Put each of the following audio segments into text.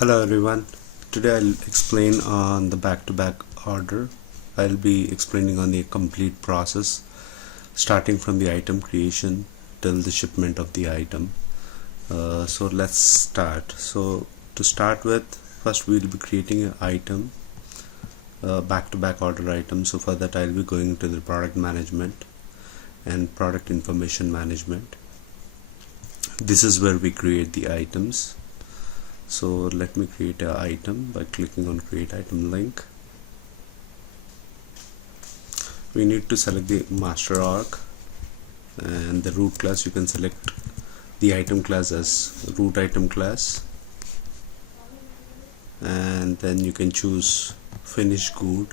Hello everyone. Today I'll explain on the back-to-back order. I'll be explaining on the complete process starting from the item creation till the shipment of the item. So let's start. So to start with, first we'll be creating an item, back-to-back order item. So for that I'll be going to the product management and product information management. This is where we create the items. So let me create an item by clicking on create item link. We need to select the master org and the root class. You can select the item class as root item class, and then you can choose finish good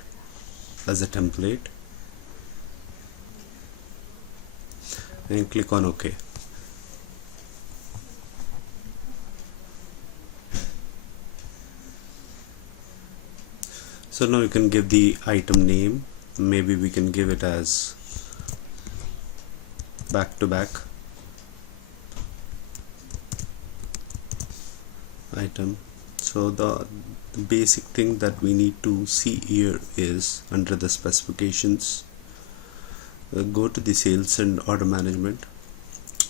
as a template and click on OK. So now you can give the item name. Maybe we can give it as back-to-back item. So the basic thing that we need to see here is under the specifications, go to the sales and order management.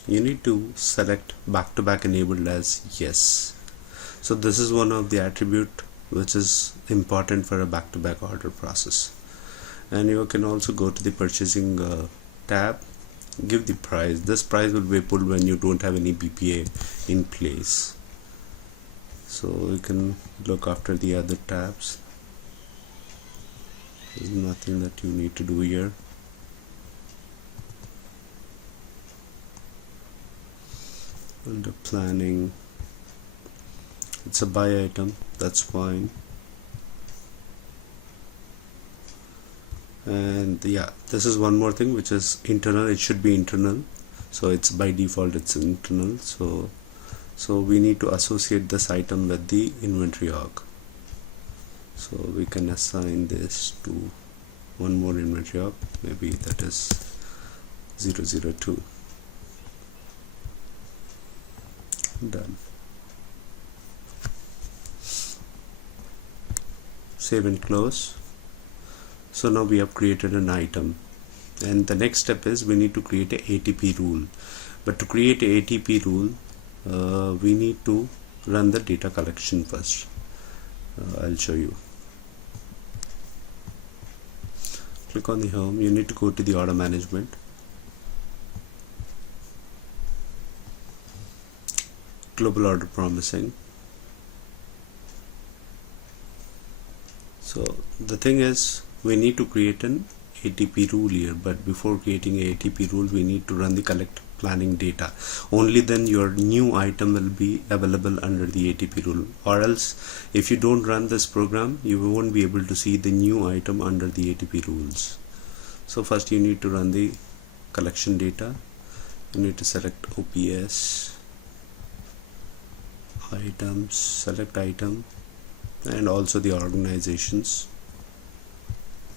You need to select back-to-back enabled as yes. So this is one of the attribute which is important for a back-to-back order process. And you can also go to the purchasing tab, give the price. This price will be pulled when you don't have any BPA in place. So you can look after the other tabs. There's nothing that you need to do here. Under planning, it's a buy item, that's fine. And yeah, this is one more thing which is internal. It should be internal, so it's by default it's internal. So we need to associate this item with the inventory org. So we can assign this to one more inventory org, maybe that is 002. Done. Save and close. So now we have created an item, and the next step is we need to create a ATP rule. But to create a ATP rule, we need to run the data collection first. I'll show you. Click on the home. You need to go to the order management. Global order promising. So the thing is, we need to create an ATP rule here, but before creating a ATP rule we need to run the collect planning data. Only then your new item will be available under the ATP rule, or else if you don't run this program you won't be able to see the new item under the ATP rules. So first you need to run the collection data. You need to select OPS, items, select item, and also the organizations,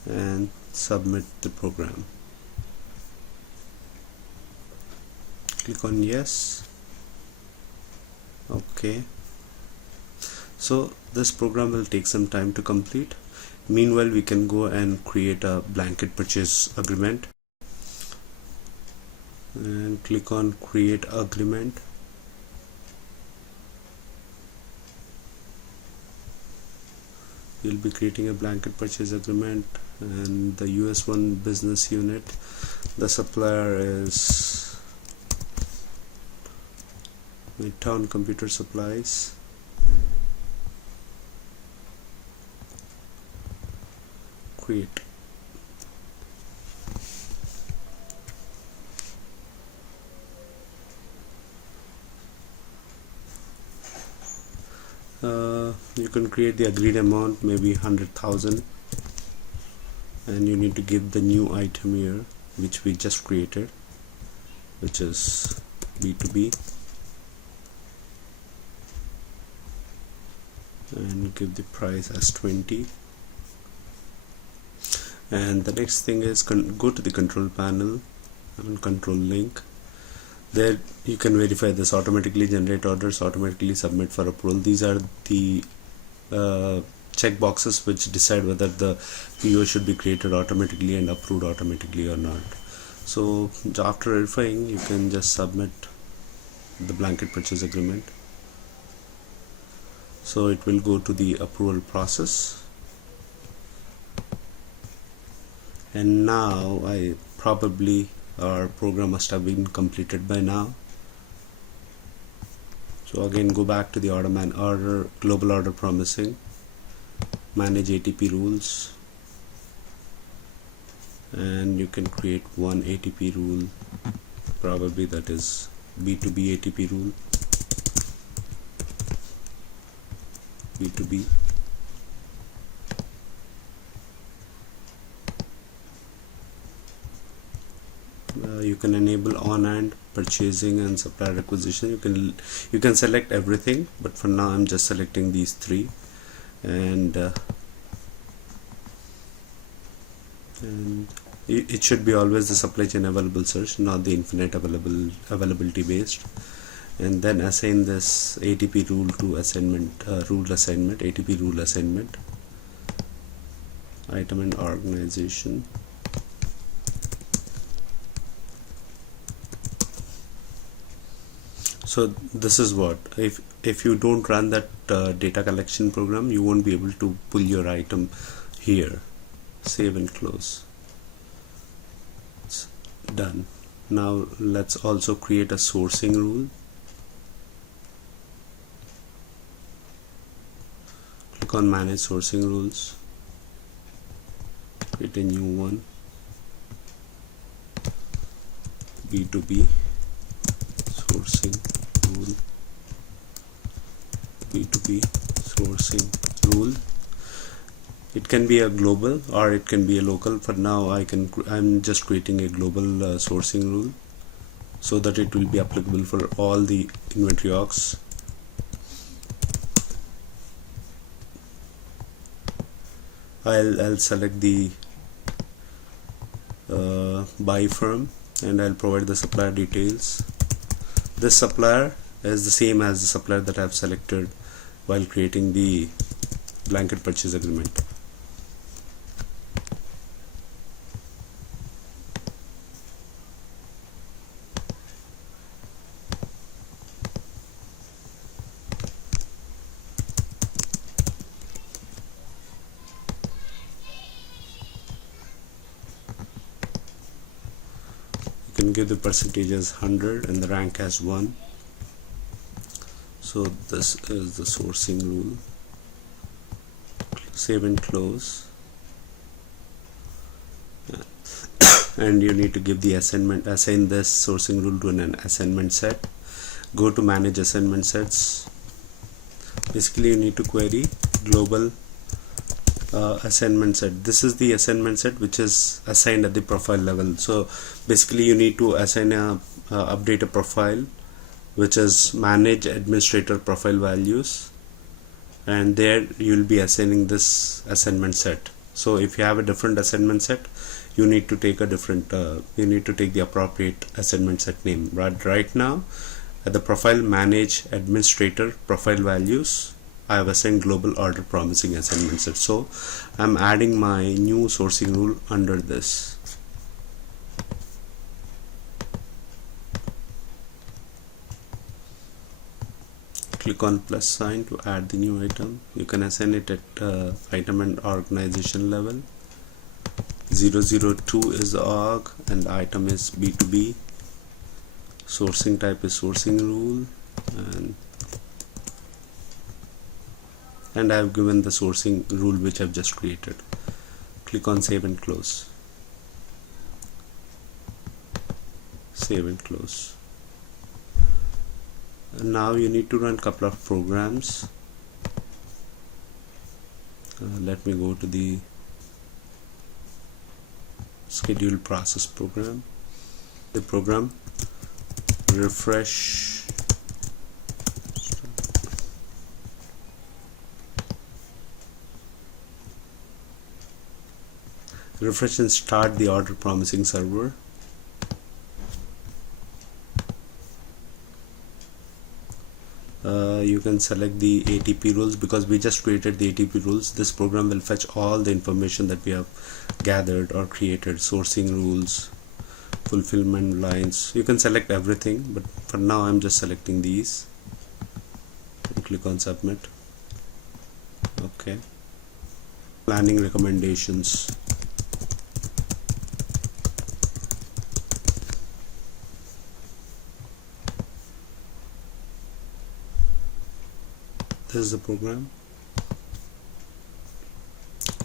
and submit the program. Click on yes. Okay, so this program will take some time to complete. Meanwhile we can go and create a blanket purchase agreement and click on create agreement. You'll be creating a blanket purchase agreement, and the US1 business unit, the supplier is Midtown Computer Supplies. Create. You can create the agreed amount, maybe 100,000, and you need to give the new item here which we just created, which is B2B, and give the price as 20. And the next thing is go to the control panel and control link. There you can verify this: automatically generate orders, automatically submit for approval. These are the check boxes which decide whether the PO should be created automatically and approved automatically or not. So after verifying, you can just submit the blanket purchase agreement. So it will go to the approval process, and now our program must have been completed by now. So again, go back to the global order promising, manage ATP rules, and you can create one ATP rule, probably that is B2B ATP rule. B2B. You can enable on-hand purchasing and supplier acquisition. You can select everything, but for now I'm just selecting these three, and it should be always the supply chain available search, not the infinite availability based. And then assign this ATP rule to ATP rule assignment, item and organization. So this is what, if you don't run that data collection program, you won't be able to pull your item here. Save and close. It's done. Now let's also create a sourcing rule. Click on manage sourcing rules, create a new one, B2B sourcing rule, B2B sourcing rule. It can be a global or it can be a local. For now I'm just creating a global sourcing rule so that it will be applicable for all the inventory orgs. I'll select the buy firm, and I'll provide the supplier details. This supplier is the same as the supplier that I've selected while creating the blanket purchase agreement. You can give the percentage as 100 and the rank as 1. So this is the sourcing rule. Save and close. And you need to give the assignment, assign this sourcing rule to an assignment set. Go to manage assignment sets. Basically you need to query global assignment set. This is the assignment set which is assigned at the profile level. So basically you need to assign update a profile which is manage administrator profile values, and there you will be assigning this assignment set. So if you have a different assignment set, you need to take the appropriate assignment set name. Right now at the profile manage administrator profile values, I have assigned global order promising assignment set. So I'm adding my new sourcing rule under this. Click on plus sign to add the new item. You can assign it at item and organization level. 002 is the org and the item is B2B. Sourcing type is sourcing rule, and I have given the sourcing rule which I've just created. Click on save and close. Save and close. And now you need to run a couple of programs. Let me go to the schedule process program. The program refresh and start the order promising server. you can select the ATP rules. Because we just created the ATP rules, this program will fetch all the information that we have gathered or created. Sourcing rules, fulfillment lines, you can select everything, but for now I'm just selecting these and click on submit. Okay. Planning recommendations. This is the program.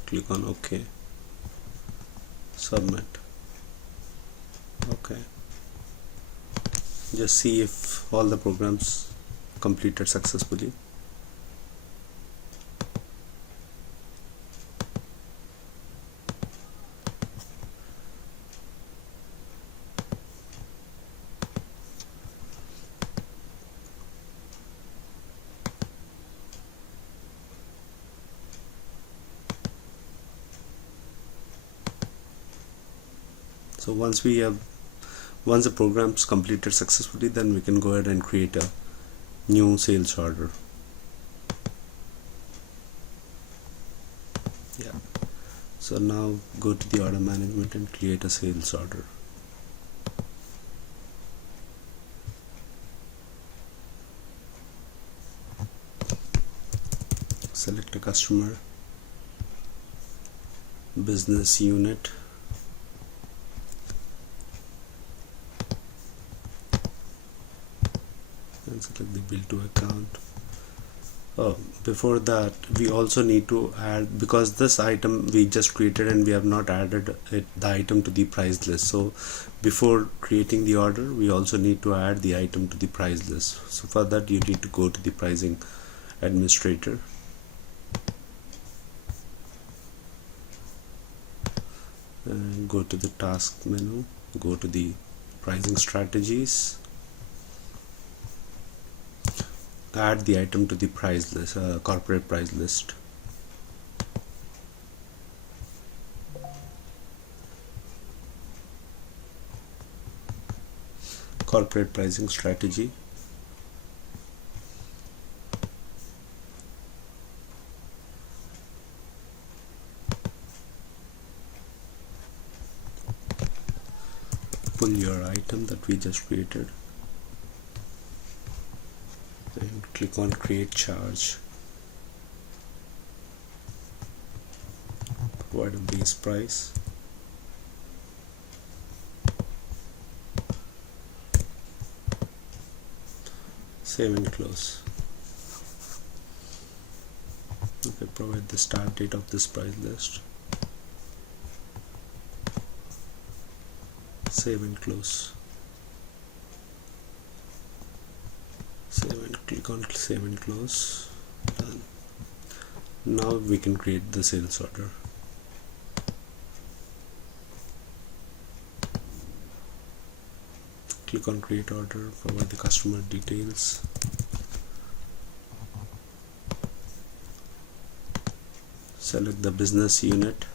Click on OK. Submit. Okay. Just see if all the programs completed successfully. So once the program's completed successfully, then we can go ahead and create a new sales order. Yeah. So now go to the order management and create a sales order. Select a customer, business unit, and select the bill to account. Before that, we also need to add, because this item we just created and we have not added the item to the price list. So before creating the order, we also need to add the item to the price list. So for that, you need to go to the pricing administrator, and go to the task menu, go to the pricing strategies, add the item to the price list, corporate price list. Corporate pricing strategy. Pull your item that we just created and click on create charge. Provide a base price. Save and close. Okay, provide the start date of this price list. Save and close. Save and click on save and close. Done. Now we can create the sales order. Click on create order, provide the customer details. Select the business unit.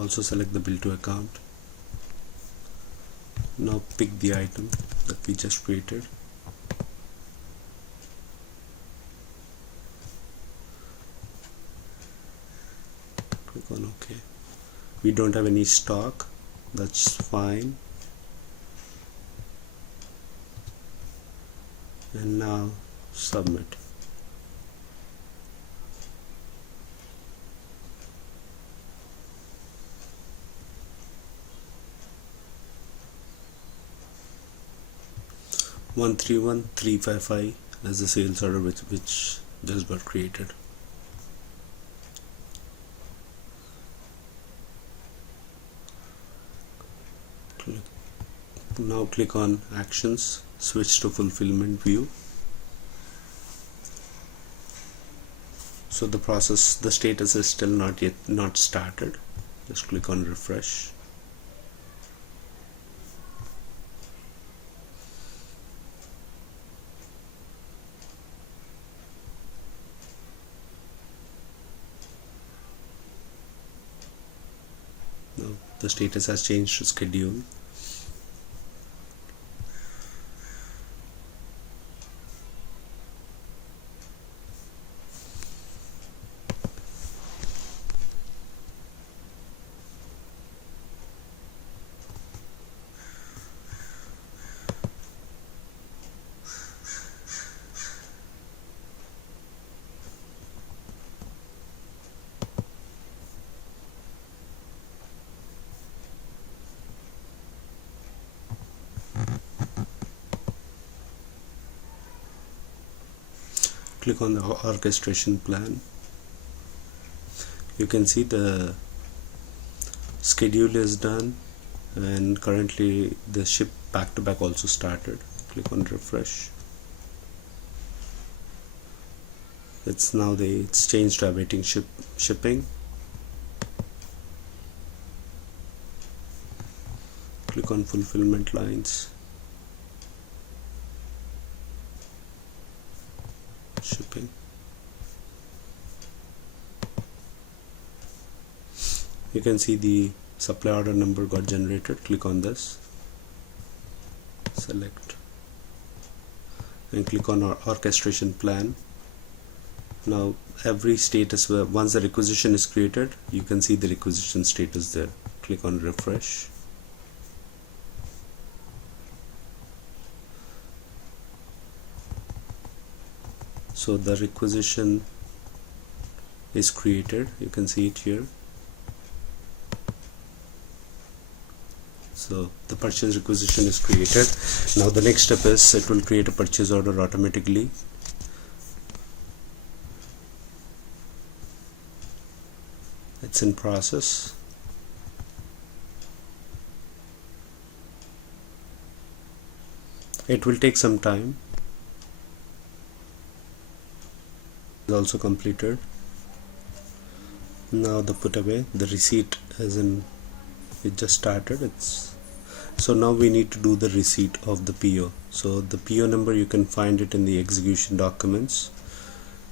Also select the bill to account. Now pick the item that we just created. Click on OK. We don't have any stock, that's fine. And now submit. $131,355 as the sales order which just got created. Now click on actions, switch to fulfillment view. So the status is still not started. Just click on refresh. Now the status has changed to schedule. click on the orchestration plan. You can see the schedule is done, and currently the ship back to back also started. Click on refresh. It's changed to awaiting shipping. Click on fulfillment lines, shipping. You can see the supply order number got generated. Click on this, select, and click on our orchestration plan. Now every status, once the requisition is created, you can see the requisition status there. Click on refresh. So the requisition is created, you can see it here. So the purchase requisition is created. Now the next step is it will create a purchase order automatically. It's in process. It will take some time. Is also completed. Now the put away, the receipt as in it just started. So now we need to do the receipt of the PO. So the PO number, you can find it in the execution documents.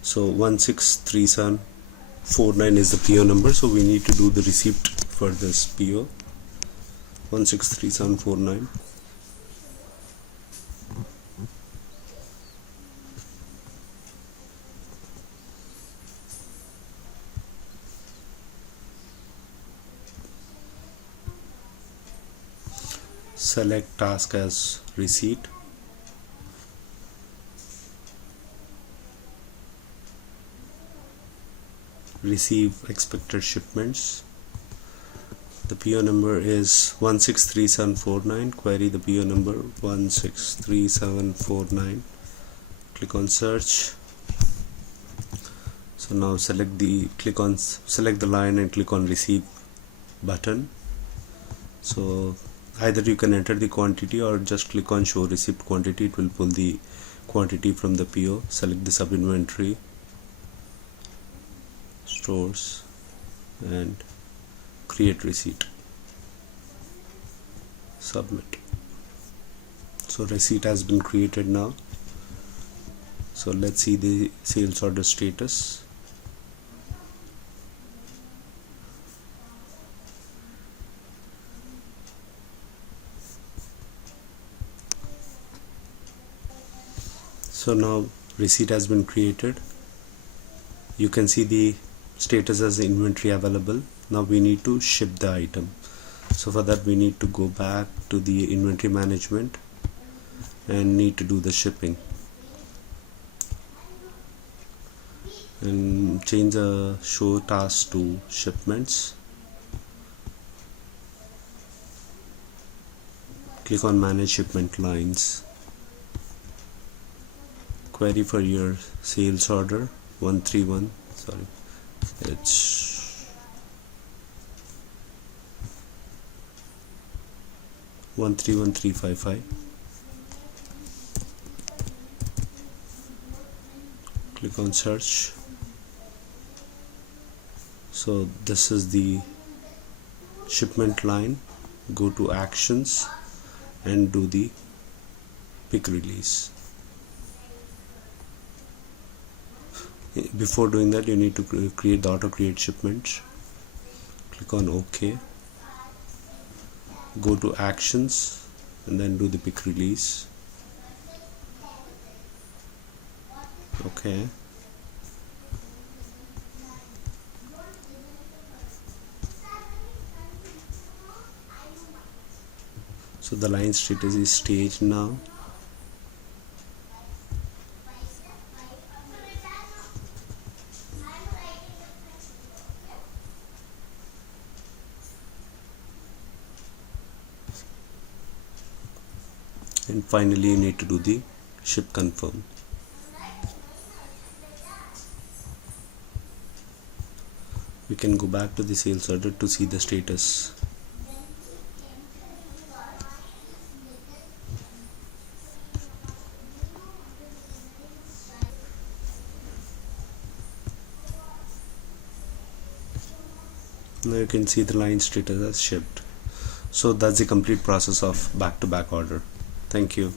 So 163749 is the PO number, so we need to do the receipt for this PO 163749. Select task as receipt. Receive expected shipments. The PO number is 163749. Query the PO number 163749. Click on search. So now select the line and click on receive button. So either you can enter the quantity or just click on show receipt quantity. It will pull the quantity from the PO. Select the sub inventory, stores, and create receipt. Submit. So receipt has been created now. So let's see the sales order status. So now receipt has been created. You can see the status as inventory available. Now we need to ship the item. So for that we need to go back to the inventory management and need to do the shipping and change the show task to shipments. Click on manage shipment lines. Query for your sales order 131, sorry, it's 131355. Click on search. So this is the shipment line. Go to actions and do the pick release. Before doing that, you need to create the auto create shipments. Click on OK. Go to actions and then do the pick release. Okay. So the line status is staged now. And finally you need to do the ship confirm. We can go back to the sales order to see the status. Now you can see the line status as shipped. So that's the complete process of back-to-back order. Thank you.